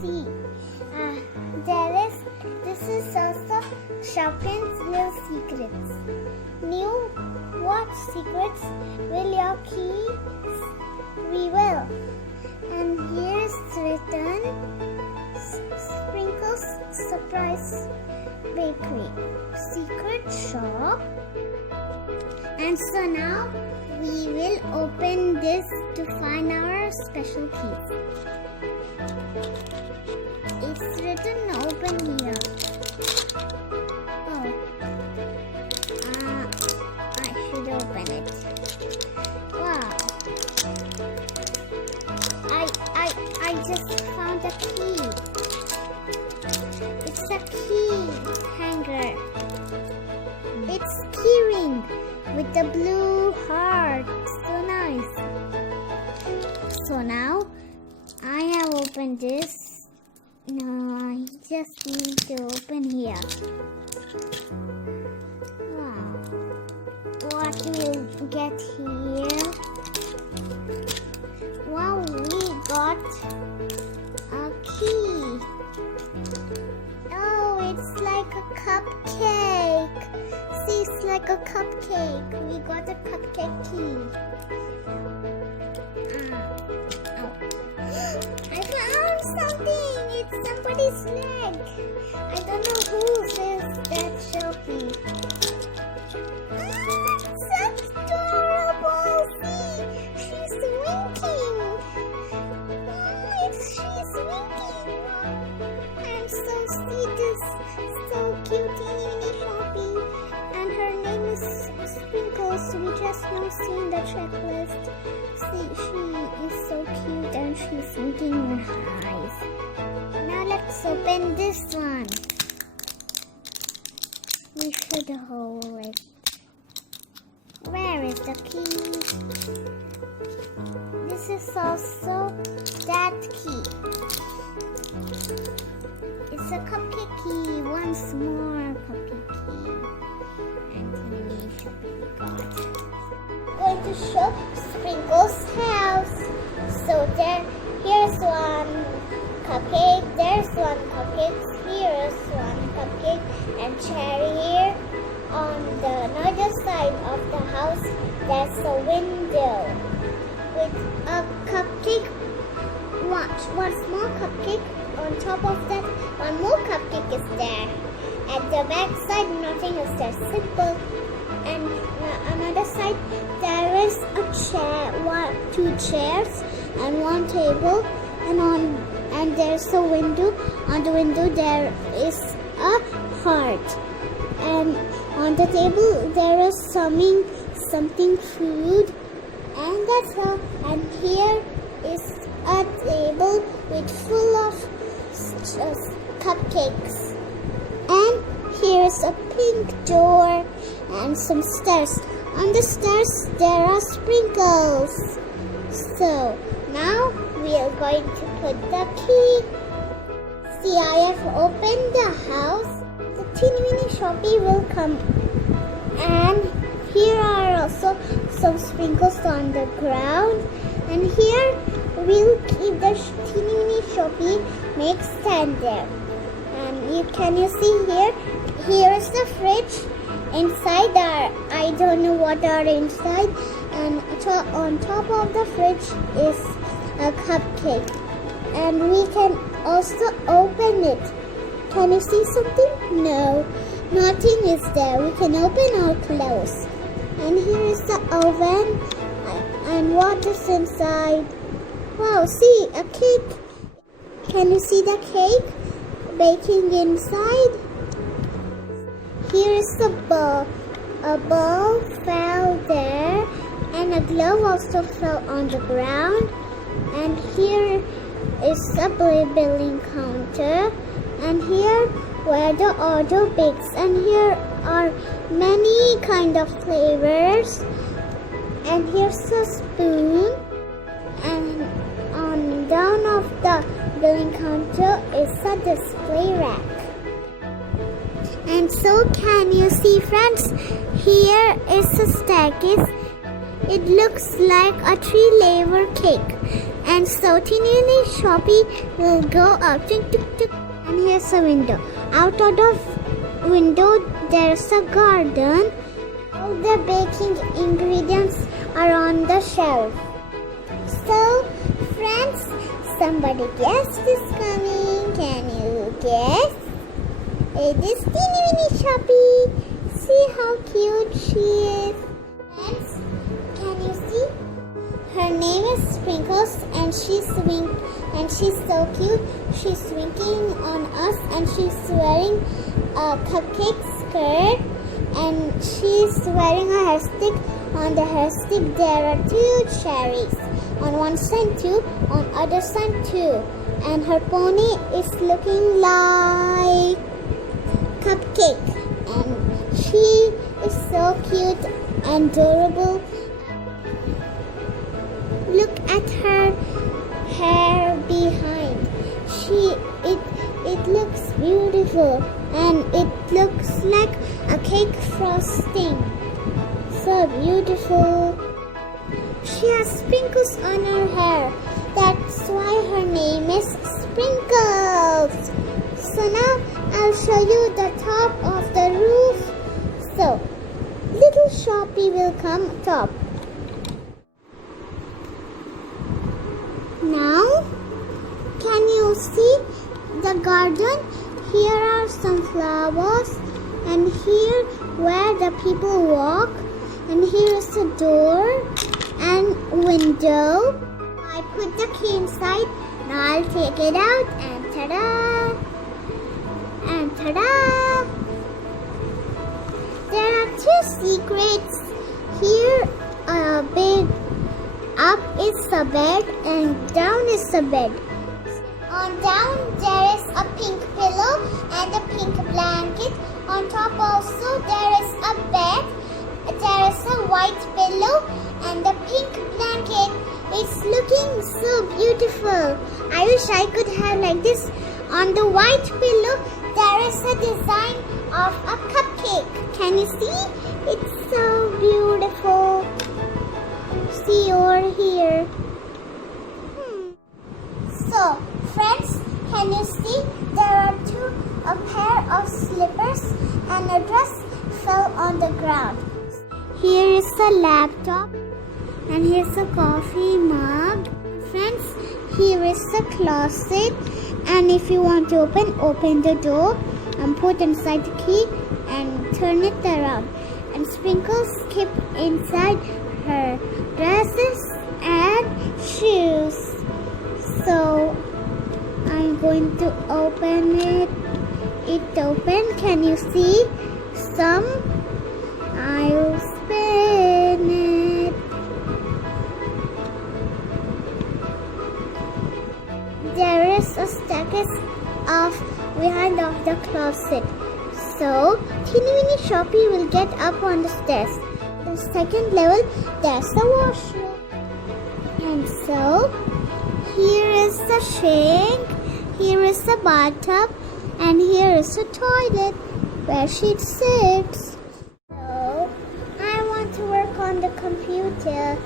see. This is also Shopkins lil secrets. New what secrets will your keys reveal? And here's written Sprinkles Surprise Bakery Secret Shop. And so now we will open this to find our special keys. It's written open here. Oh, I should open it. Wow. I just found a key. It's a key hanger. It's keyring with the blue heart. So nice. So now I have opened this. No, I just need to open here. Wow. What will get here? Wow, we got a key. Oh, it's like a cupcake. See, it's like a cupcake. We got a cupcake key. I found something. It's somebody's leg. I don't know whose is that Shopee. It's adorable. See, she's winking. She's winking. And so see this so cute teeny Shopee. And her name is Sprinkles. We just now seen the checklist. See, she is so cute and she's winking her eyes. Now let's open this one. We should hold it. Where is the key? This is also that key. It's a cupcake key. Once more cupcake key. And we got. Going to show Sprinkles' house. So here's one cupcake, there's one cupcake, here's one cupcake, and cherry here. On the another side of the house, there's a window with a cupcake. Watch, one small cupcake. On top of that, one more cupcake is there. At the back side, nothing is there. Simple. And another side, there is a chair, two chairs, and one table, and there's a window. On the window there is a heart, and on the table there is something food, and that's all. And here is a table with full of cupcakes, and here is a pink door and some stairs. On the stairs there are sprinkles. So now we are going to put the key. See, I have opened the house. The teeny mini Shopee will come. And here are also some sprinkles on the ground. And here we'll keep the teeny mini Shopee make stand there. And can you see here? Here is the fridge. Inside I don't know what are inside. And on top of the fridge is a cupcake, and we can also open it. Can you see something? No, nothing is there. We can open or close. And here is the oven, and what is inside? Wow, see, a cake. Can you see the cake baking inside? Here is the bowl. A bowl fell there, and a glove also fell on the ground. And here is a billing counter, and here where the order bakes, and here are many kind of flavors. And here's a spoon, and on down of the billing counter is a display rack. And so can you see, friends, here is a staircase. It looks like a 3-layer cake, And so Teeny Shoppy will go up. Tuk, tuk, tuk. And here's a window. Out of the window there's a garden. All the baking ingredients are on the shelf. So friends, somebody guest is coming. Can you guess? It is Teeny Shoppy. See how cute she is. Friends, can you see? Her name is Sprinkles, and she's so cute. She's winking on us, and she's wearing a cupcake skirt, and she's wearing a hair stick. On the hair stick there are 2 cherries. On one side 2, on other side 2, and her pony is looking like cupcake, and she is so cute and adorable. Look at her hair behind. It looks beautiful, and it looks like a cake frosting. So beautiful. She has sprinkles on her hair. That's why her name is Sprinkles. So now I'll show you the top of the roof. So little Shoppy will come top. Now, can you see the garden? Here are some flowers, and here where the people walk, and here is a door and window. I put the key inside. Now I'll take it out, and ta-da! And ta-da! There are 2 secrets. Here a big up is the bed and down is the bed. On down there is a pink pillow and a pink blanket. On top also there is a bed. There is a white pillow and the pink blanket. It's looking so beautiful. I wish I could have like this. On the white pillow there is a design of a cupcake. Can you see? It's so beautiful. See over here. So friends, can you see there are a pair of slippers and a dress fell on the ground. Here is a laptop, and here's a coffee mug. Friends, here is a closet, and if you want to open the door and put inside the key and turn it around. And Sprinkles keep inside her dresses and shoes. So I'm going to open it. It open. Can you see some? I'll spin it. There is a staircase of behind of the closet. So Teeny Shoppy will get up on the stairs. The second level, there's the washroom. And so here is the sink, here is the bathtub, and here is the toilet where she sits. So I want to work on the computer.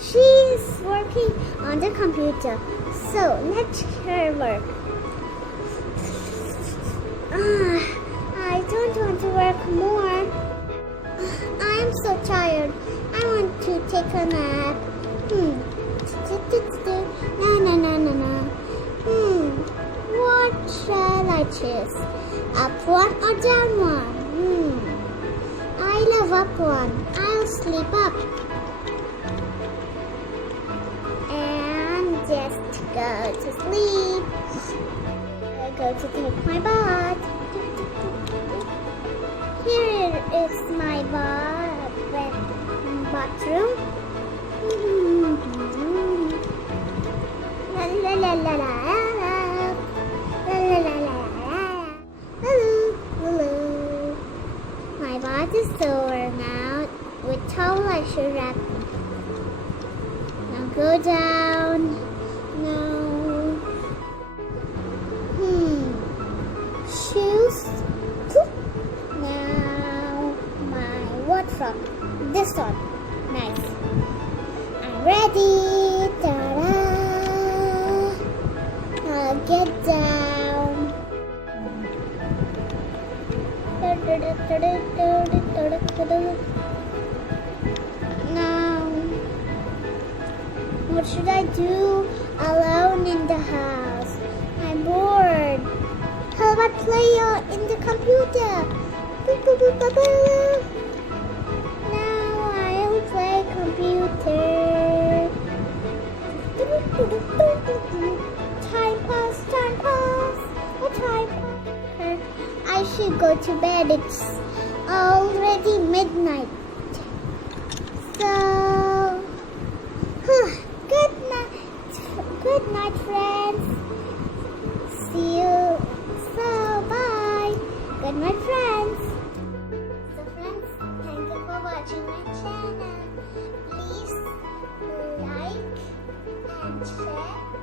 She is working on the computer. So let her work. I don't want to work more. I am so tired. I want to take a nap. Na. What shall I choose? Up one or down one? I love up one. I'll sleep up. And just go to sleep. I go to take my bath. Here is my bathroom. La la la la la la la la la. Hello. My bath is over now. With towel I should wrap. Now go down. No. Shoes. Now my what from? This one. Nice. ready. Ta-da! I'll get down. Now, what should I do alone in the house? I'm bored. How about play in the computer? Now I'll play computer. Time pass, time pass, time pass. I should go to bed. It's already midnight. So, good night, friends. See you. So, bye. Good night, friends. So, friends, thank you for watching my channel. Please like and share.